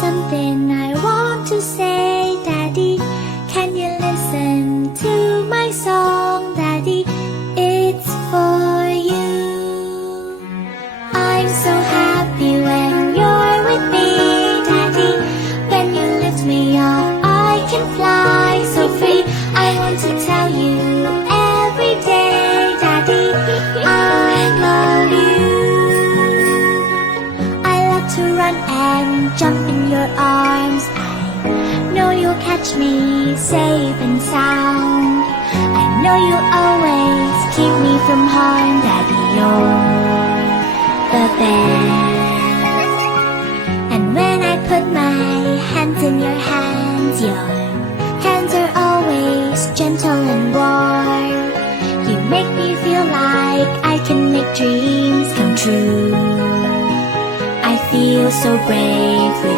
something I want to say, Daddy. Can you listen to my song, Daddy? It's for you. I'm so happy when you're with me, Daddy. When you lift me up, I can fly so free. I want to tell you every day, Daddy, I love you. I love to run and jump in your arms. I know you'll catch me safe and sound. I know you'll always keep me from harm, Daddy, you're the best. And when I put my hands in your hands, your hands are always gentle and warm. You make me feel like I can make dreams come true. I feel so brave with